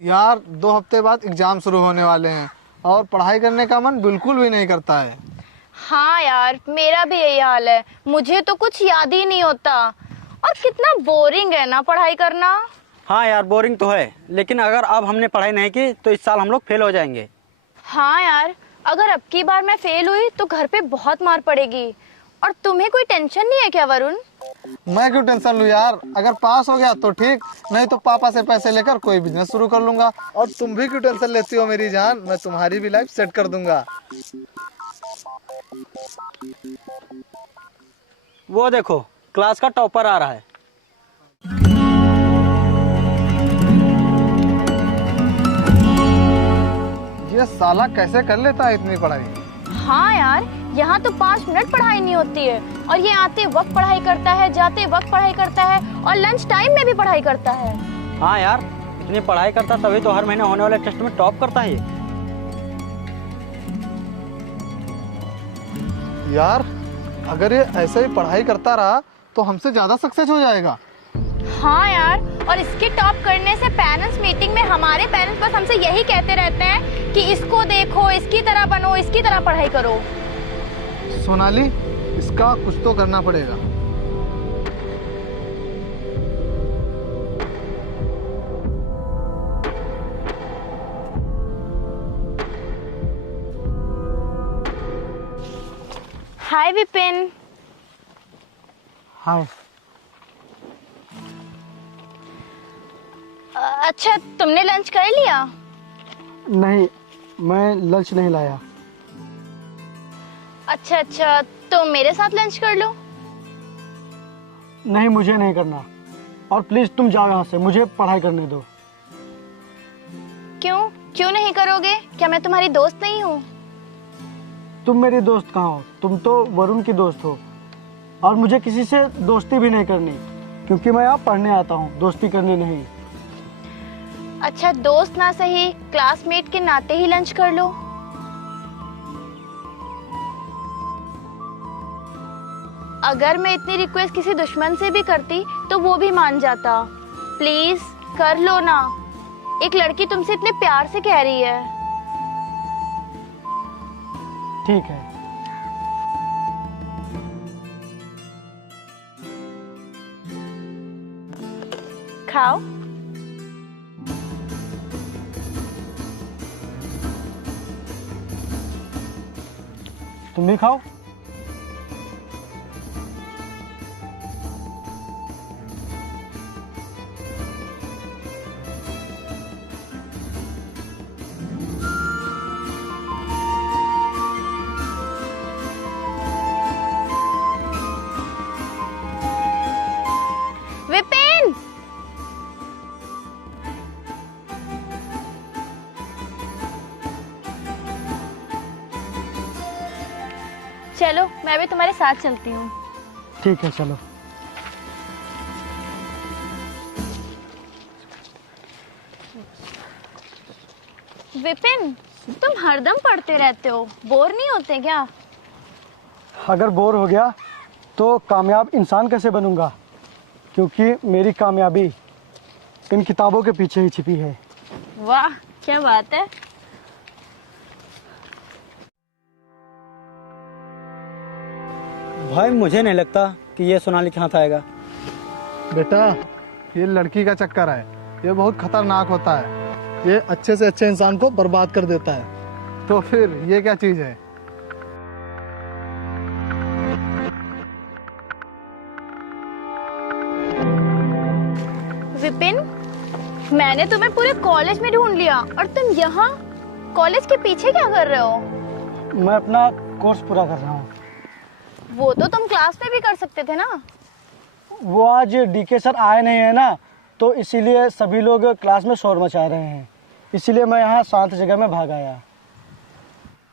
यार 2 हफ्ते बाद एग्जाम शुरू होने वाले हैं और पढ़ाई करने का मन बिल्कुल भी नहीं करता है। हाँ यार, मेरा भी यही हाल है। मुझे तो कुछ याद ही नहीं होता और कितना बोरिंग है ना पढ़ाई करना। हाँ यार, बोरिंग तो है, लेकिन अगर अब हमने पढ़ाई नहीं की तो इस साल हम लोग फेल हो जाएंगे। हाँ यार, अगर अब की बार मैं फेल हुई तो घर पे बहुत मार पड़ेगी। और तुम्हें कोई टेंशन नहीं है क्या वरुण? मैं क्यों टेंशन लूं यार, अगर पास हो गया तो ठीक, नहीं तो पापा से पैसे लेकर कोई बिजनेस शुरू कर लूंगा। और तुम भी क्यों टेंशन लेती हो मेरी जान, मैं तुम्हारी भी लाइफ सेट कर दूंगा। वो देखो, क्लास का टॉपर आ रहा है। ये साला कैसे कर लेता है इतनी पढ़ाई। हाँ यार, यहाँ तो 5 मिनट पढ़ाई नहीं होती है और ये आते वक्त पढ़ाई करता है, जाते वक्त पढ़ाई करता है और लंच टाइम में भी पढ़ाई करता है। हाँ यार, इतनी पढ़ाई करता तभी तो हर महीने होने वाले टेस्ट में टॉप करता है। यार अगर ये ऐसे ही पढ़ाई करता रहा तो हमसे ज्यादा सक्सेस हो जाएगा। हाँ यार, और इसके टॉप करने से पेरेंट्स मीटिंग में हमारे पेरेंट्स बस हमसे यही कहते रहते हैं कि इसको देखो, इसकी तरह बनो, इसकी तरह पढ़ाई करो। सोनाली, इसका कुछ तो करना पड़ेगा। हाय विपिन। हाँ। अच्छा, तुमने लंच कर लिया? नहीं, मैं लंच नहीं लाया। अच्छा, तो मेरे साथ लंच कर लो। नहीं, मुझे नहीं करना, और प्लीज तुम जाओ यहाँ से, मुझे पढ़ाई करने दो। क्यों नहीं करोगे? क्या मैं तुम्हारी दोस्त नहीं हूँ? तुम मेरी दोस्त कहाँ हो, तुम तो वरुण की दोस्त हो। और मुझे किसी से दोस्ती भी नहीं करनी, क्योंकि मैं यहाँ पढ़ने आता हूँ, दोस्ती करने नहीं। अच्छा, दोस्त ना सही, क्लासमेट के नाते ही लंच कर लो। अगर मैं इतनी रिक्वेस्ट किसी दुश्मन से भी करती तो वो भी मान जाता। प्लीज कर लो ना, एक लड़की तुमसे इतने प्यार से कह रही है। ठीक है। खाओ। तुम भी खाओ। विपिन, चलो मैं भी तुम्हारे साथ चलती हूँ। ठीक है, चलो। विपिन, तुम हरदम पढ़ते रहते हो, बोर नहीं होते क्या? अगर बोर हो गया तो कामयाब इंसान कैसे बनूंगा, क्योंकि मेरी कामयाबी इन किताबों के पीछे ही छिपी है। वाह, क्या बात है। भाई, मुझे नहीं लगता कि ये सोनाली के हाथ आएगा। बेटा, ये लड़की का चक्कर है, ये बहुत खतरनाक होता है, ये अच्छे से अच्छे इंसान को बर्बाद कर देता है। तो फिर ये क्या चीज है? विपिन, मैंने तुम्हें पूरे कॉलेज में ढूंढ लिया और तुम यहाँ कॉलेज के पीछे क्या कर रहे हो? मैं अपना कोर्स पूरा कर रहा हूँ। वो तो तुम क्लास में भी कर सकते थे ना। वो आज डीके सर आए नहीं है ना, तो इसीलिए सभी लोग क्लास में शोर मचा रहे हैं, इसीलिए मैं यहाँ शांत जगह में भाग आया।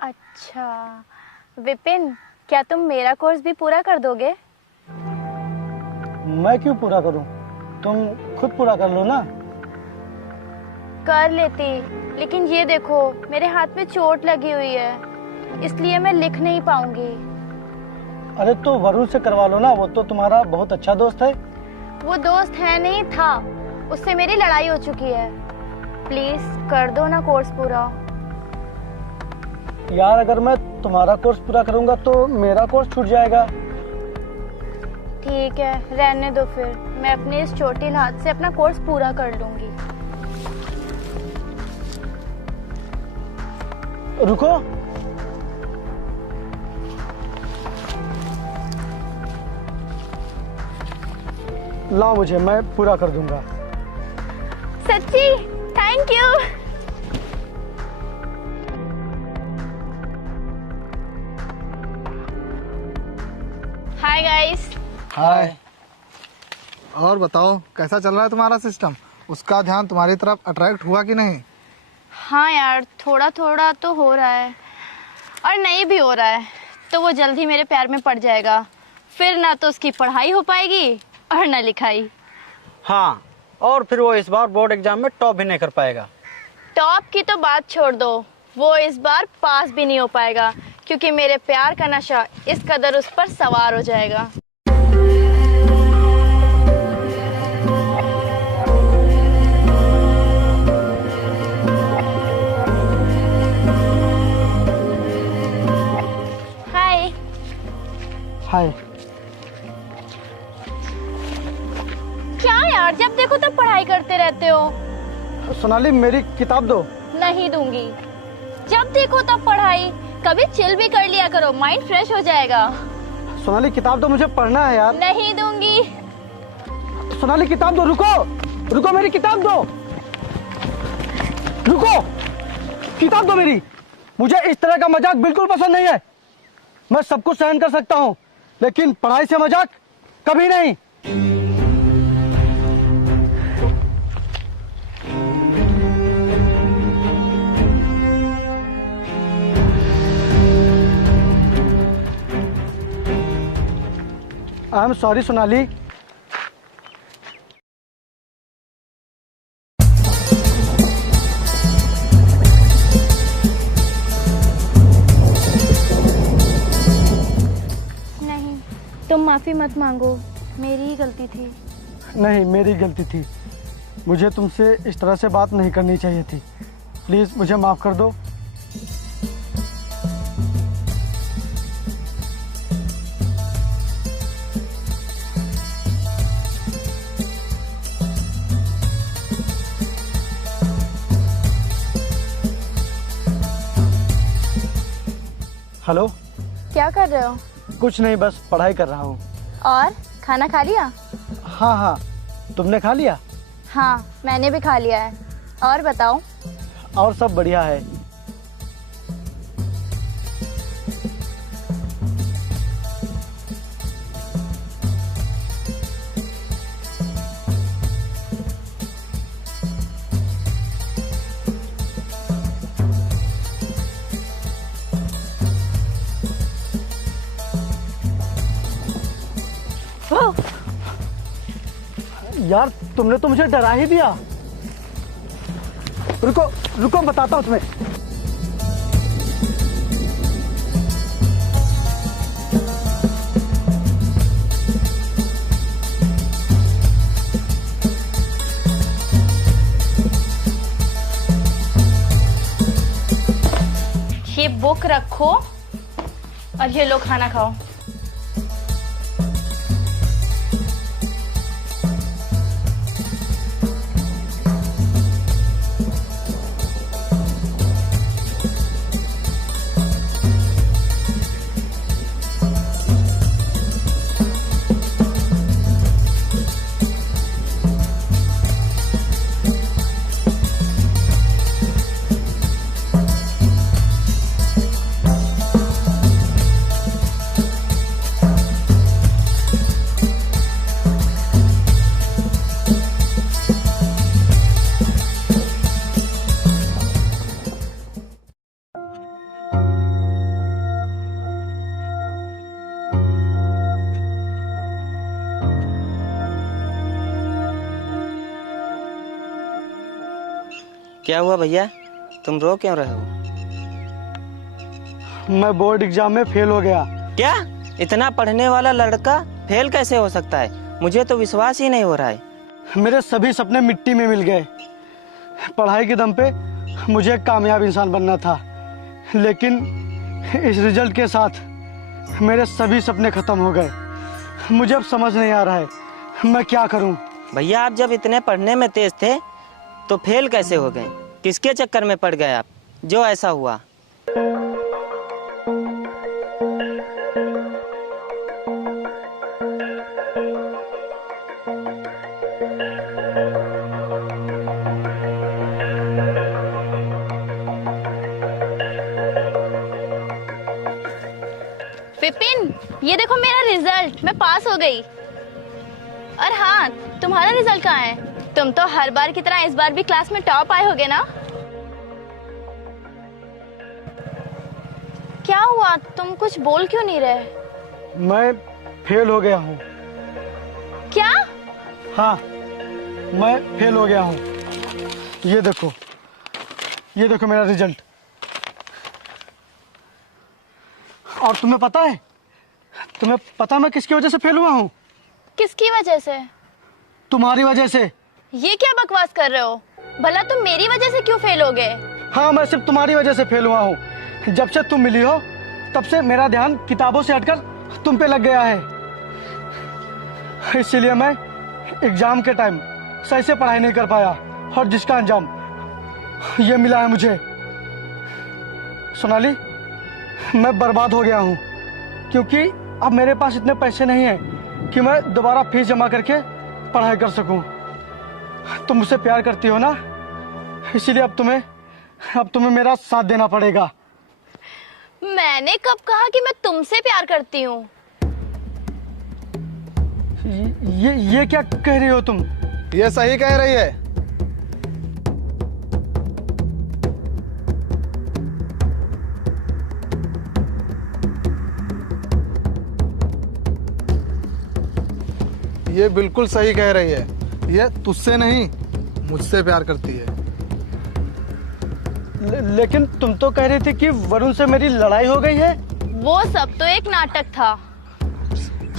अच्छा विपिन, क्या तुम मेरा कोर्स भी पूरा कर दोगे? मैं क्यों पूरा करूँ, तुम खुद पूरा कर लो ना। कर लेती, लेकिन ये देखो मेरे हाथ में चोट लगी हुई है, इसलिए मैं लिख नहीं पाऊंगी। अरे तो वरुण से करवा लो ना, वो तो तुम्हारा बहुत अच्छा दोस्त है। वो दोस्त है नहीं था, उससे मेरी लड़ाई हो चुकी है। प्लीज कर दो ना कोर्स पूरा। यार अगर मैं तुम्हारा कोर्स पूरा करूंगा तो मेरा कोर्स छूट जाएगा। ठीक है, रहने दो फिर। मैं अपने इस चोटिल हाथ से अपना कोर्स पूरा कर लूंगी। रुको, लाओ मुझे, मैं पूरा कर दूंगा। सच्ची? Thank you. Hi guys. Hi. और बताओ कैसा चल रहा है तुम्हारा सिस्टम? उसका ध्यान तुम्हारी तरफ अट्रैक्ट हुआ कि नहीं? हाँ यार, थोड़ा थोड़ा तो हो रहा है, और नहीं भी हो रहा है तो वो जल्द ही मेरे प्यार में पड़ जाएगा। फिर ना तो उसकी पढ़ाई हो पाएगी और ना लिखाई। हाँ, और फिर वो इस बार बोर्ड एग्जाम में टॉप भी नहीं कर पाएगा। टॉप की तो बात छोड़ दो, वो इस बार पास भी नहीं हो पाएगा, क्योंकि मेरे प्यार का नशा इस कदर उस पर सवार हो जाएगा। हाय। हाय। क्या यार, जब देखो तब पढ़ाई करते रहते हो। सोनाली, मेरी किताब दो। नहीं दूंगी। जब देखो तब पढ़ाई, कभी चिल भी कर लिया करो, माइंड फ्रेश हो जाएगा। सोनाली किताब दो, मुझे पढ़ना है यार। नहीं दूंगी। सोनाली किताब दो। रुको रुको, मेरी किताब दो। रुको, किताब दो मेरी। मुझे इस तरह का मजाक बिल्कुल पसंद नहीं है। मैं सब कुछ सहन कर सकता हूँ, लेकिन पढ़ाई से मजाक कभी नहीं। I am sorry Sonali. नहीं, तुम माफी मत मांगो, मेरी ही गलती थी। नहीं, मेरी गलती थी। मुझे तुमसे इस तरह से बात नहीं करनी चाहिए थी। प्लीज मुझे माफ कर दो। हेलो। क्या कर रहे हो? कुछ नहीं, बस पढ़ाई कर रहा हूँ। और खाना खा लिया? हाँ हाँ, तुमने खा लिया? हाँ, मैंने भी खा लिया है। और बताओ। और सब बढ़िया है। यार तुमने तो मुझे डरा ही दिया। रुको रुको, बताता हूँ तुम्हें। ये बुक रखो और ये लो खाना खाओ। क्या हुआ भैया, तुम रो क्यों रहे हो? मैं बोर्ड एग्जाम में फेल हो गया। क्या? इतना पढ़ने वाला लड़का फेल कैसे हो सकता है? मुझे तो विश्वास ही नहीं हो रहा है। मेरे सभी सपने मिट्टी में मिल गए। पढ़ाई के दम पे मुझे एक कामयाब इंसान बनना था, लेकिन इस रिजल्ट के साथ मेरे सभी सपने खत्म हो गए। मुझे अब समझ नहीं आ रहा है मैं क्या करूं। भैया आप जब इतने पढ़ने में तेज थे तो फेल कैसे हो गए? किसके चक्कर में पड़ गए आप जो ऐसा हुआ? विपिन, ये देखो मेरा रिजल्ट, मैं पास हो गई। और हाँ, तुम्हारा रिजल्ट कहाँ है? तुम तो हर बार की तरह इस बार भी क्लास में टॉप आए होगे ना? क्या हुआ, तुम कुछ बोल क्यों नहीं रहे? मैं फेल हो गया हूं। क्या? हाँ, मैं फेल हो गया हूं। ये देखो मेरा रिजल्ट। और तुम्हें पता है मैं किसकी वजह से फेल हुआ हूँ? किसकी वजह से? तुम्हारी वजह से। ये क्या बकवास कर रहे हो? भला तुम मेरी वजह से क्यों फेल हो गए? हाँ, मैं सिर्फ तुम्हारी वजह से फेल हुआ हूँ। जब से तुम मिली हो तब से मेरा ध्यान किताबों से हटकर तुम पे लग गया है। इसीलिए मैं एग्जाम के टाइम सही से पढ़ाई नहीं कर पाया और जिसका अंजाम ये मिला है मुझे। सोनाली, मैं बर्बाद हो गया हूँ क्योंकि अब मेरे पास इतने पैसे नहीं हैं कि मैं दोबारा फीस जमा करके पढ़ाई कर सकूं। तुम मुझसे प्यार करती हो ना, इसीलिए अब तुम्हें मेरा साथ देना पड़ेगा। मैंने कब कहा कि मैं तुमसे प्यार करती हूँ? ये क्या कह रही हो तुम? ये सही कह रही है। ये बिल्कुल सही कह रही है। ये तुझसे नहीं, मुझसे प्यार करती है। लेकिन तुम तो कह रही थी कि वरुण से मेरी लड़ाई हो गई है। वो सब तो एक नाटक था।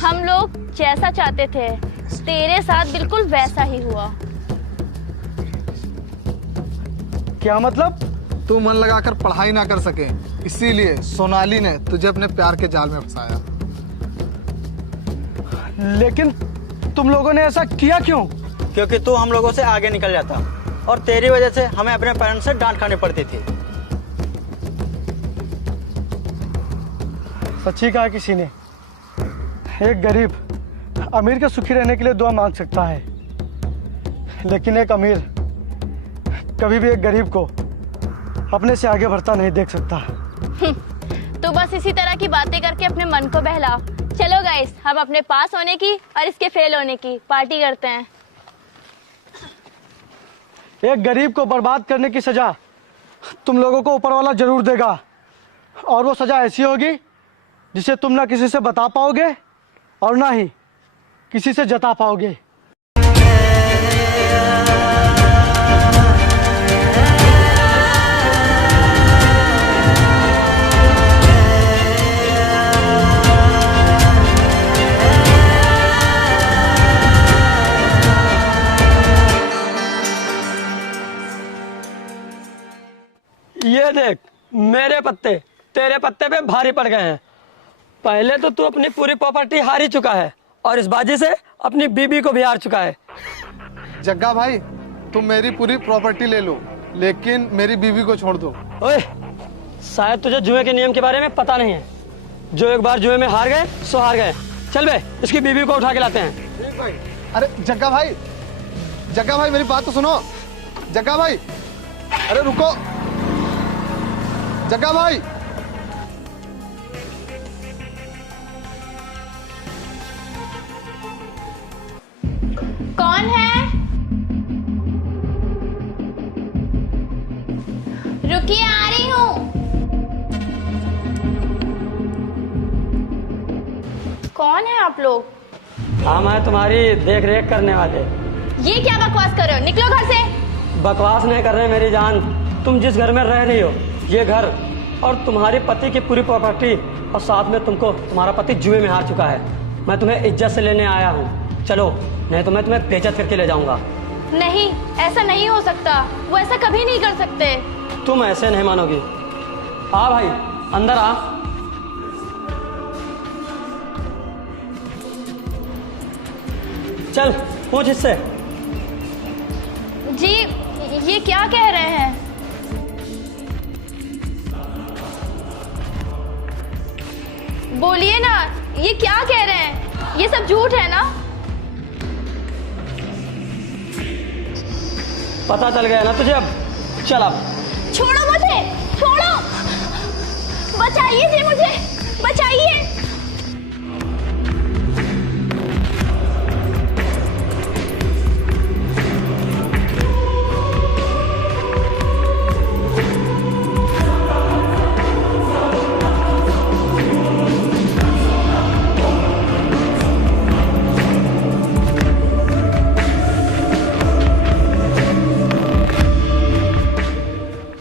हम लोग जैसा चाहते थे तेरे साथ बिल्कुल वैसा ही हुआ। क्या मतलब? तू मन लगाकर पढ़ाई ना कर सके, इसीलिए सोनाली ने तुझे अपने प्यार के जाल में फंसाया। लेकिन तुम लोगों ने ऐसा किया क्यों? क्योंकि तू हम लोगों से आगे निकल जाता और तेरी वजह से हमें अपने पेरेंट्स से डांट खानी पड़ती थी। सच्ची कहा किसी ने, एक गरीब अमीर के सुखी रहने के लिए दुआ मांग सकता है, लेकिन एक अमीर कभी भी एक गरीब को अपने से आगे बढ़ता नहीं देख सकता। तो बस इसी तरह की बातें करके अपने मन को बहला। चलो गाइस, हम अपने पास होने की और इसके फेल होने की पार्टी करते हैं। एक गरीब को बर्बाद करने की सजा तुम लोगों को ऊपर वाला जरूर देगा, और वो सजा ऐसी होगी जिसे तुम ना किसी से बता पाओगे और ना ही किसी से जता पाओगे। ये देख, मेरे पत्ते तेरे पत्ते पे भारी पड़ गए हैं। पहले तो तू अपनी पूरी प्रॉपर्टी हार ही चुका है और इस बाजी से अपनी बीबी को भी हार चुका है। जग्गा भाई, तुम मेरी पूरी प्रॉपर्टी ले लो, लेकिन मेरी बीवी को छोड़ दो। ओए, शायद तुझे जुए के नियम के बारे में पता नहीं है। जो एक बार जुए में हार गए सो हार गए। चल बे, इसकी बीबी को उठा के लाते हैं। अरे जग्गा भाई मेरी बात तो सुनो। जग्गा भाई, अरे रुको। जग्गा भाई, कौन है? रुकिए, आ रही हूँ। कौन है आप लोग? हम हैं तुम्हारी देख रेख करने वाले। ये क्या बकवास कर रहे हो? निकलो घर से। बकवास नहीं कर रहे मेरी जान। तुम जिस घर में रह रही हो, ये घर और तुम्हारे पति की पूरी प्रॉपर्टी, और साथ में तुमको तुम्हारा पति जुए में हार चुका है। मैं तुम्हें इज्जत से लेने आया हूँ। चलो, नहीं तो मैं तुम्हें बेइज्जत करके ले जाऊंगा। नहीं, ऐसा नहीं हो सकता। वो ऐसा कभी नहीं कर सकते। तुम ऐसे नहीं मानोगी। आ भाई, अंदर आ। चल पूछ इससे। जी, ये क्या कह रहे हैं? बोलिए ना, ये क्या कह रहे हैं? ये सब झूठ है ना? पता चल गया ना तुझे अब? चल अब। छोड़ो मुझे, छोड़ो, बचाइए जी, मुझे बचाइए।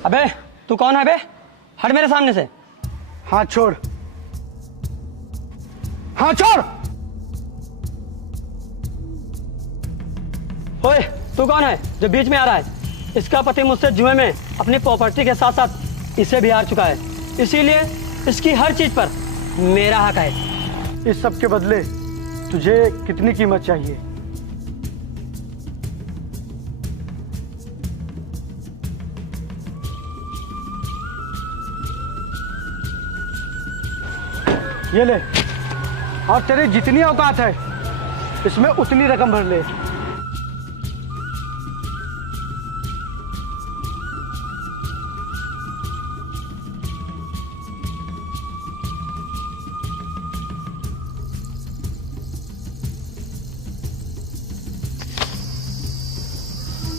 अबे तू कौन है बे? हट मेरे सामने से। हाथ छोड़, हाथ छोड़। ओए, तू कौन है जो बीच में आ रहा है? इसका पति मुझसे जुए में अपनी प्रॉपर्टी के साथ साथ इसे भी हार चुका है, इसीलिए इसकी हर चीज पर मेरा हक है। इस सब के बदले तुझे कितनी कीमत चाहिए? ये ले, और तेरी जितनी औकात है इसमें उतनी रकम भर ले।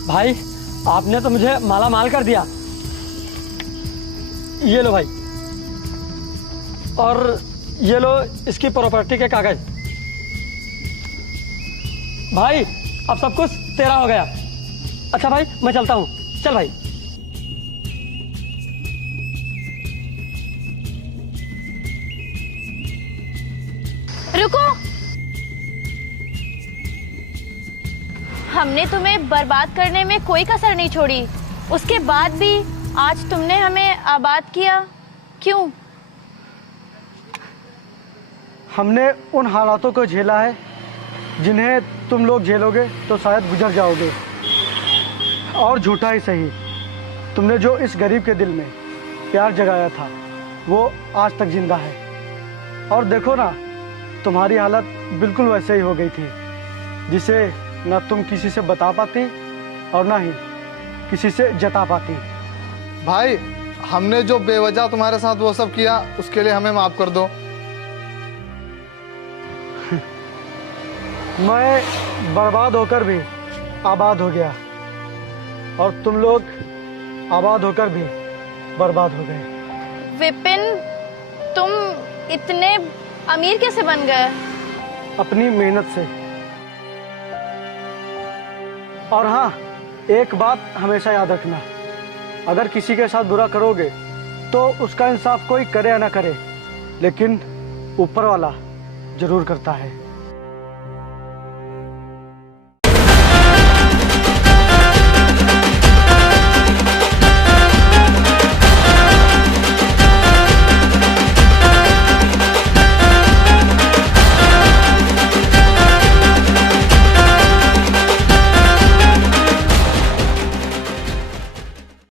भाई आपने तो मुझे माला माल कर दिया। ये लो भाई, और ये लो इसकी प्रॉपर्टी के कागज। भाई अब सब कुछ तेरा हो गया। अच्छा भाई, मैं चलता हूँ। चल भाई। रुको, हमने तुम्हें बर्बाद करने में कोई कसर नहीं छोड़ी। उसके बाद भी आज तुमने हमें आबाद किया, क्यों? हमने उन हालातों को झेला है जिन्हें तुम लोग झेलोगे तो शायद गुजर जाओगे। और झूठा ही सही, तुमने जो इस गरीब के दिल में प्यार जगाया था वो आज तक जिंदा है। और देखो ना, तुम्हारी हालत बिल्कुल वैसे ही हो गई थी, जिसे ना तुम किसी से बता पाती और ना ही किसी से जता पाती। भाई, हमने जो बेवजह तुम्हारे साथ वो सब किया, उसके लिए हमें माफ कर दो। मैं बर्बाद होकर भी आबाद हो गया और तुम लोग आबाद होकर भी बर्बाद हो गए। विपिन, तुम इतने अमीर कैसे बन गए? अपनी मेहनत से। और हाँ, एक बात हमेशा याद रखना, अगर किसी के साथ बुरा करोगे तो उसका इंसाफ कोई करे या ना करे, लेकिन ऊपर वाला जरूर करता है।